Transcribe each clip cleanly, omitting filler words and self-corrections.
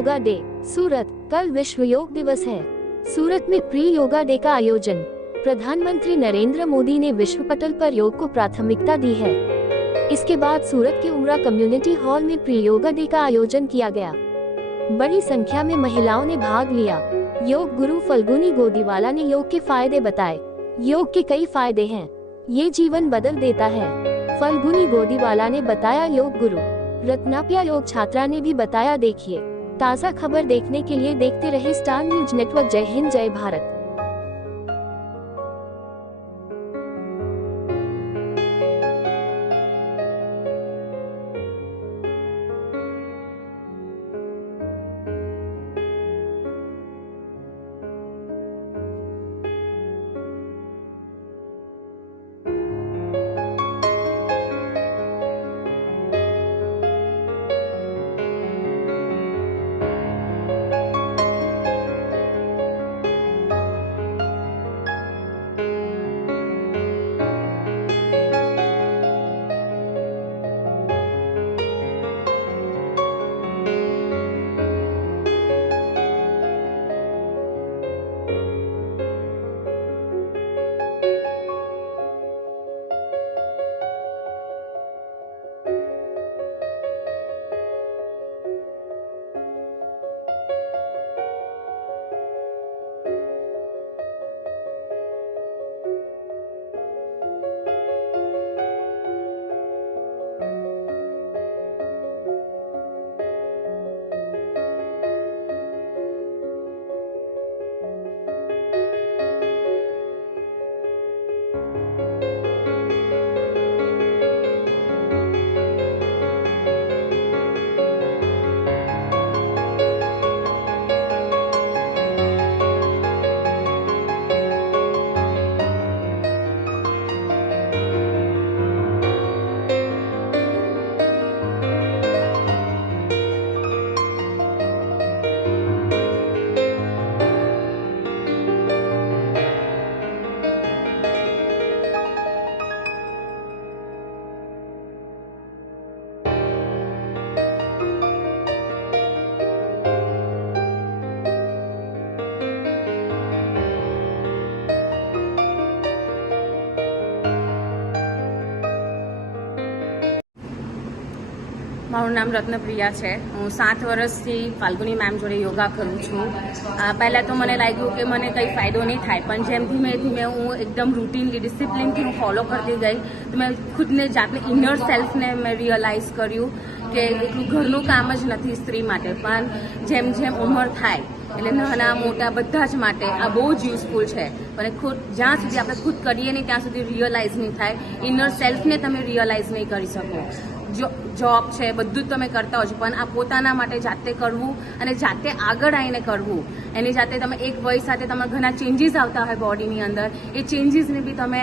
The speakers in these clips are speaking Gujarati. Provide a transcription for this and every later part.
योगा डे सूरत। कल विश्व योग दिवस है। सूरत में प्री योगा डे का आयोजन। प्रधानमंत्री नरेंद्र मोदी ने विश्व पटल पर योग को प्राथमिकता दी है। इसके बाद सूरत के उमरा कम्युनिटी हॉल में प्री योगा डे का आयोजन किया गया। बड़ी संख्या में महिलाओं ने भाग लिया। योग गुरु फल्गुनी गोदीवाला ने योग के फायदे बताए। योग के कई फायदे हैं, ये जीवन बदल देता है। फल्गुनी गोदीवाला ने बताया। योग गुरु रत्नाप्या योग छात्रा ने भी बताया। देखिए ताज़ा खबर देखने के लिए देखते रहे स्टार न्यूज नेटवर्क। जय हिंद, जय भारत। મારું નામ રત્નપ્રિયા છે। હું 7 વર્ષથી ફાલ્ગુની મેમ જોડે યોગા કરું છું। પહેલાં તો મને લાગ્યું કે મને કંઈ ફાયદો નહીં થાય, પણ જેમ ધીમે ધીમે હું એકદમ રૂટીનલી ડિસિપ્લિનથી હું ફોલો કરતી ગઈ તો મેં ખુદને જાતને ઇનર સેલ્ફને મેં રિયલાઇઝ કર્યું કે એટલું ઘરનું કામ જ નથી સ્ત્રી માટે, પણ જેમ જેમ ઉંમર થાય એટલે નાના મોટા બધા જ માટે આ બહુ જ યુઝફુલ છે। અને ખુદ જ્યાં સુધી આપણે ખુદ કરીએ નહીં ત્યાં સુધી રિયલાઇઝ નહીં થાય। ઇનર સેલ્ફને તમે રિયલાઇઝ નહીં કરી શકો। જોબ છે બધું જ તમે કરતા હો છો, પણ આ પોતાના માટે જાતે કરવું અને જાતે આગળ આવીને કરવું, એની જાતે તમે એક વય સાથે તમારા ઘણા ચેન્જીસ આવતા હોય બોડીની અંદર, એ ચેન્જીસને બી તમે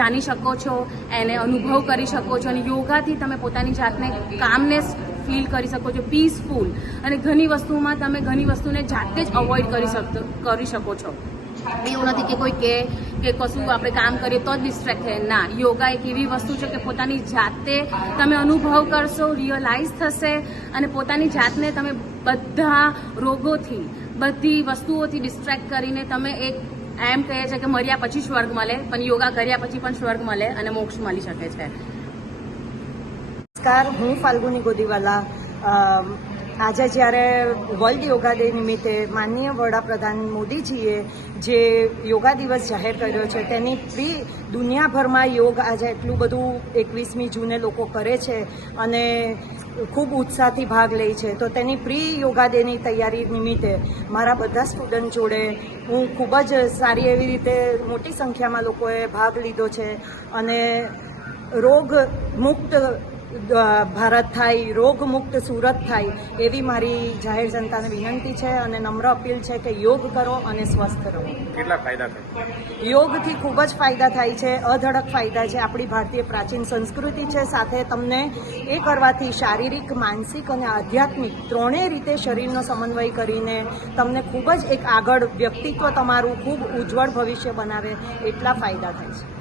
જાણી શકો છો, એને અનુભવ કરી શકો છો। અને યોગાથી તમે પોતાની જાતને કામને ફીલ કરી શકો છો, પીસફુલ। અને ઘણી વસ્તુમાં તમે ઘણી વસ્તુને જાતે જ અવોઇડ કરી શકો છો। એવું નથી કે કોઈ કે કશું આપણે કામ કરીએ તો જ ડિસ્ટ્રેક્ટ થાય, ના। યોગા એક એવી વસ્તુ છે કે પોતાની જાતે તમે અનુભવ કરશો, રિયલાઇઝ થશે અને પોતાની જાતને તમે બધા રોગોથી બધી વસ્તુઓથી ડિસ્ટ્રેક્ટ કરીને તમે એક એમ કહે છે કે મર્યા પછી સ્વર્ગ મળે, પણ યોગા કર્યા પછી પણ સ્વર્ગ મળે અને મોક્ષ મળી શકે છે। નમસ્કાર, હું ફાલ્ગુની ગોદીવાલા। આજે જ્યારે વર્લ્ડ યોગા ડે નિમિત્તે માનનીય વડાપ્રધાન મોદીજીએ જે યોગા દિવસ જાહેર કર્યો છે તેની દુનિયાભરમાં યોગ આજે એટલું બધું 21મી જૂને લોકો કરે છે અને ખૂબ ઉત્સાહથી ભાગ લે છે, તો તેની પ્રી યોગા ડેની તૈયારી નિમિત્તે મારા બધા સ્ટુડન્ટ જોડે હું ખૂબ જ સારી એવી રીતે મોટી સંખ્યામાં લોકોએ ભાગ લીધો છે અને રોગ મુક્ત ભારત થાય, રોગ મુક્ત સુરત થાય એવી મારી જાહેર જનતાને વિનંતી છે અને નમ્ર અપીલ છે કે યોગ કરો અને સ્વસ્થ રહો। કેટલા ફાયદા થાય? યોગથી ખૂબ જ ફાયદા થાય છે, અઢળક ફાયદા છે। આપણી ભારતીય પ્રાચીન સંસ્કૃતિ છે, સાથે તમને એ કરવાથી શારીરિક, માનસિક અને આધ્યાત્મિક ત્રણેય રીતે શરીરનો સમન્વય કરીને તમને ખૂબ જ એક આગળ વ્યક્તિત્વ તમારું ખૂબ ઉજ્જવળ ભવિષ્ય બનાવે એટલા ફાયદા થાય છે।